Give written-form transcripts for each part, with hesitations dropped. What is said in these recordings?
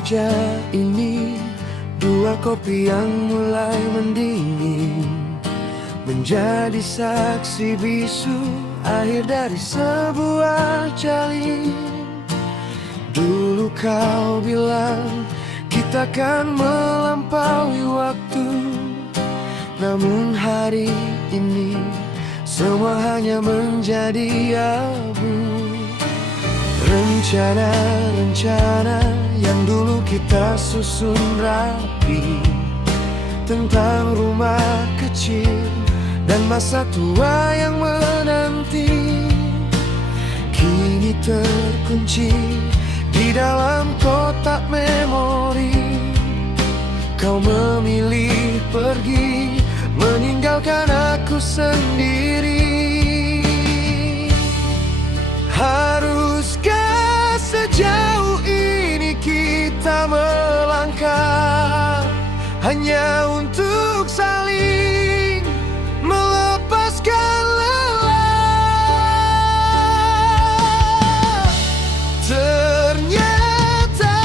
meja ini, dua kopi yang mulai mendingin menjadi saksi bisu akhir dari sebuah jalin. Dulu kau bilang kita kan melampaui waktu, namun hari ini semua hanya menjadi abu. Rencana-rencana yang dulu kita susun rapi tentang rumah kecil dan masa tua yang menanti, kini terkunci di dalam kotak memori. Kau memilih pergi, meninggalkan aku sendiri. Haruskah sejauh ini kita melangkah hanya untuk saling melepaskan lelah? Ternyata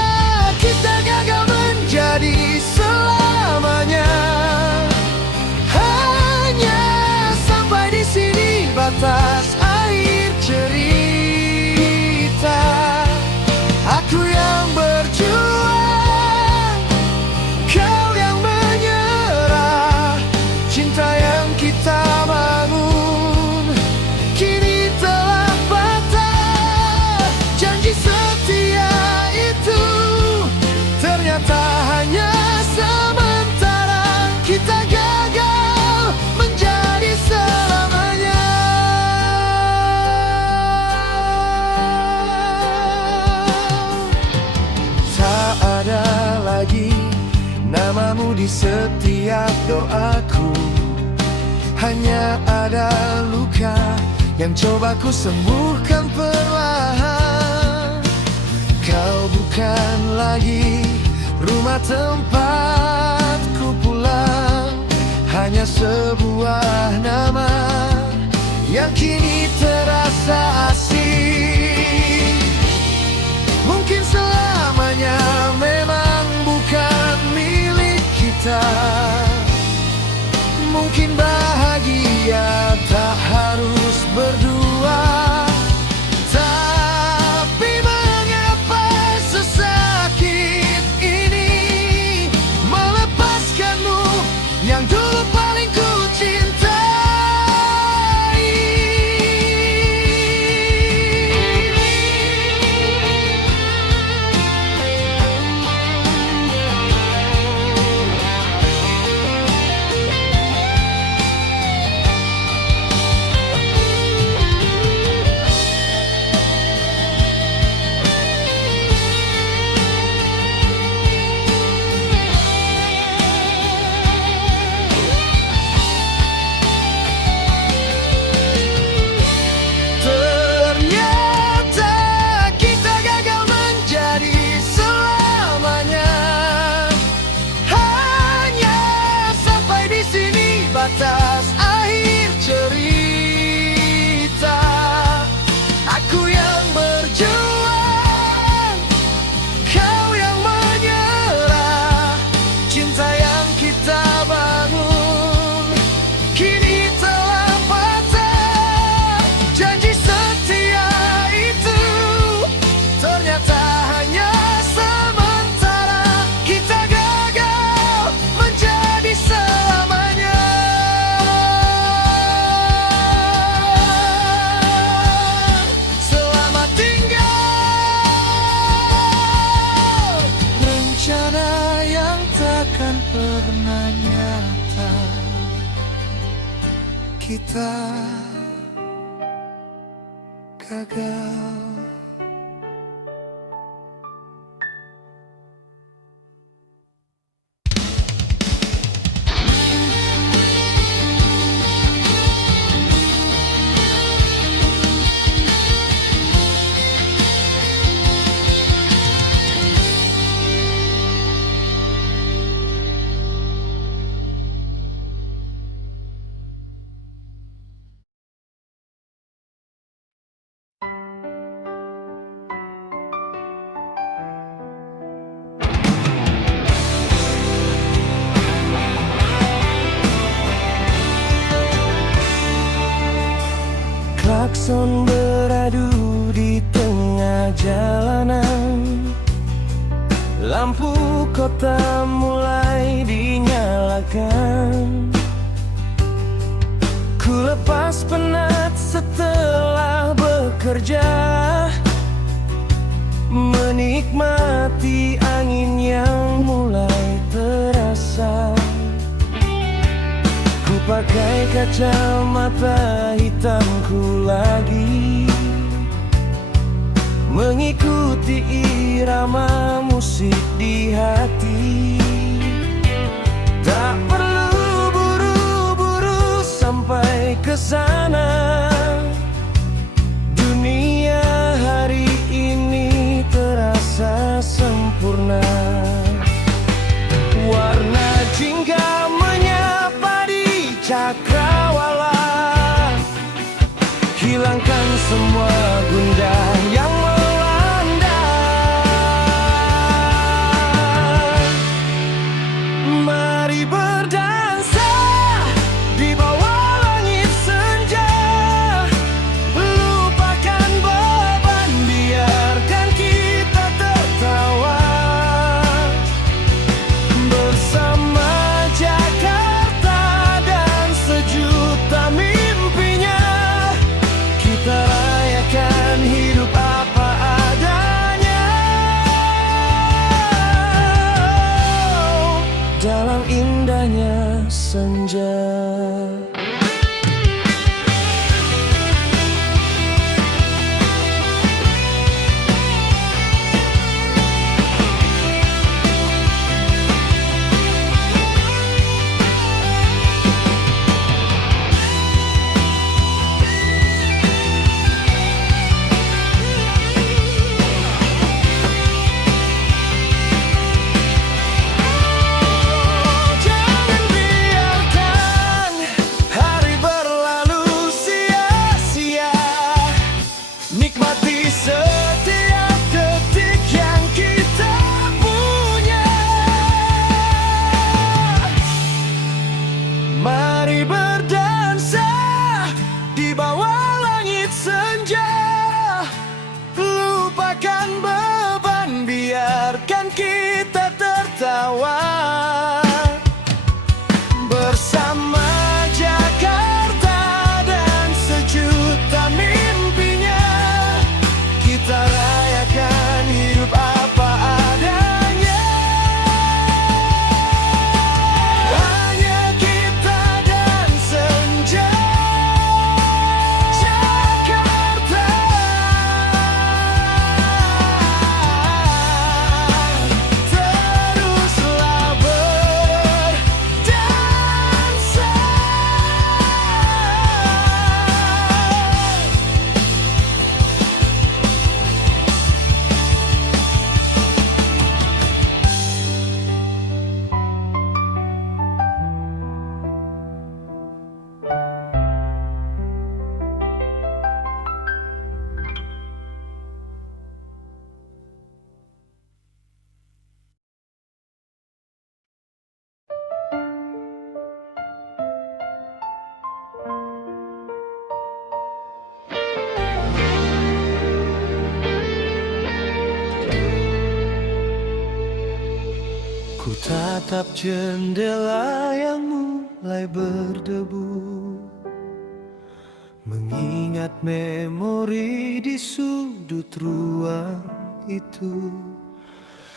kita gagal menjadi selamanya. Hanya sampai di sini batas akhir cerita. Aku yang berjuang, kau yang menyerah. Cinta yang kita bangun kini telah patah. Janji setia itu ternyata hanya sementara. Kita gagal menjadi selamanya. Tak ada lagi namamu di setiap doaku, hanya ada luka yang coba ku sembuhkan perlahan. Kau bukan lagi rumah tempatku pulang, hanya sebuah nama yang kini terasa asing. Mungkin selamanya memang bukan milik kita. Mungkin bahagia tak harus berdua. Tapi mengapa sesakit ini melepaskanmu yang dulu paling ku cintai? Batas akhir cerita. Aku yang berjuang, kau yang menyerah. Cinta yang kita bangun kini telah patah. Janji setia itu ternyata hanya sementara. Kita gagal menjadi selamanya. Takkan pernah nyata, kita gagal. tengah jalanan, lampu kota mulai dinyalakan. Ku lepas penat setelah bekerja, menikmati angin yang mulai terasa. Ku pakai kacamata hitamku lagi, mengikuti irama musik di hati. Tak perlu buru-buru sampai ke sana. Dunia hari ini terasa sempurna. Warna jingga menyapa di cakrawala, hilangkan semua gundah yang melanda. Mari berdansa di bawah langit senja, lupakan beban, biarkan kita tertawa. Bersama Jakarta dan sejuta mimpinya, kita rayakan hidup apa adanya. Dalam indahnya senja. Nikmati setiap detik yang kita punya. Mari berdansa di bawah langit senja, lupakan beban, biarkan kita tertawa. Bersama Jakarta dan sejuta mimpinya, kita rayakan hidup apa adanya. Hanya kita dan senja. Jakarta, teruslah berdansa. Ku tatap jendela yang mulai berdebu, mengingat memori di sudut ruang itu.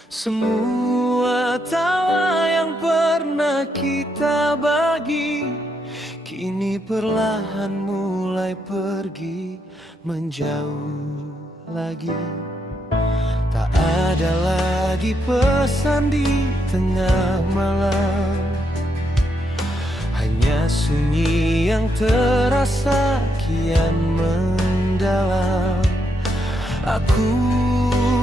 Semua tawa yang pernah kita bagi, kini perlahan mulai pergi menjauh lagi. Tak ada lagi pesan di tengah malam, hanya sunyi yang terasa kian mendalam. Aku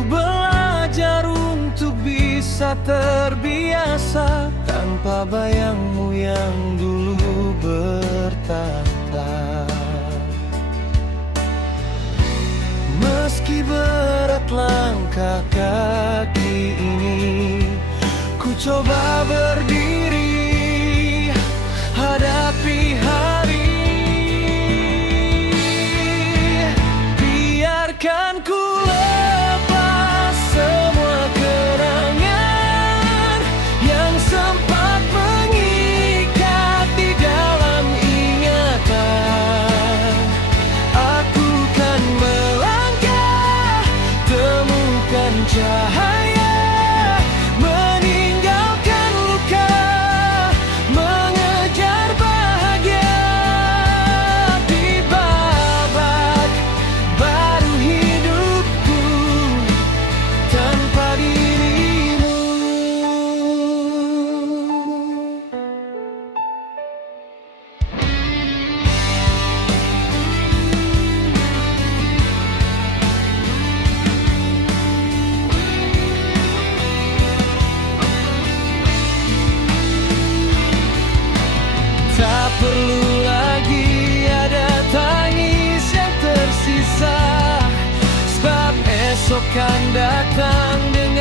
belajar untuk bisa terbiasa tanpa bayangmu yang dulu bertata. Meski berat langkah kaki ini, ku coba berdiri, hadapi hari. Biarkan ku esok kan datang dengan